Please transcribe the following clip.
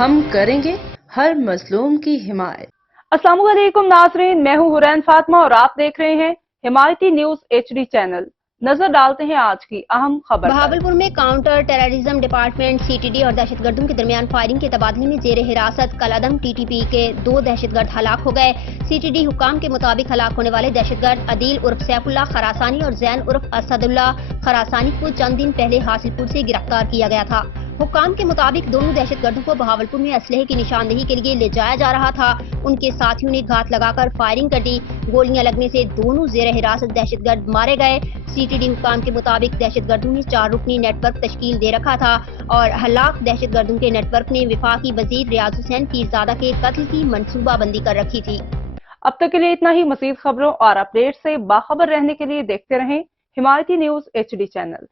ہم کریں گے ہر مظلوم کی حمایت۔ السلام علیکم ناظرین، میں ہوں حرین فاطمہ اور آپ دیکھ رہے ہیں حمایتی نیوز HD چینل۔ نظر ڈالتے ہیں آج کی اہم خبر پر۔ بہاولپور میں کاؤنٹر ٹیررزم ڈپارٹمنٹ CTD اور دہشت گردوں کے درمیان فائرنگ کے تبادلے میں زیر حراست کالعدم TTP کے 2 دہشت گرد ہلاک ہو گئے۔ CTD حکام کے مطابق ہلاک ہونے والے دہشت گرد عدیل عرف سیف اللہ خراسانی اور زین عرف اسد اللہ خراسانی کو چند دن پہلے حاصل پور سے گرفتار کیا گیا تھا۔ حکام کے مطابق دونوں دہشت گردوں کو بہاولپور میں اسلحے کی نشاندہی کے لیے لے جایا جا رہا تھا۔ ان کے ساتھیوں نے گھات لگا کر فائرنگ کر دی۔ گولیاں لگنے سے دونوں زیر حراست دہشت گرد مارے گئے۔ CTD حکام کے مطابق دہشت گردوں نے 4 رکنی نیٹ ورک تشکیل دے رکھا تھا اور ہلاک دہشت گردوں کے نیٹ ورک نے وفاقی وزیر ریاض حسین پیرزادہ کے قتل کی منصوبہ بندی کر رکھی تھی۔ اب تک کے لیے اتنا ہی۔ مزید خبروں اور اپڈیٹ سے باخبر رہنے کے لیے دیکھتے رہیں حمایتی نیوز HD چینل۔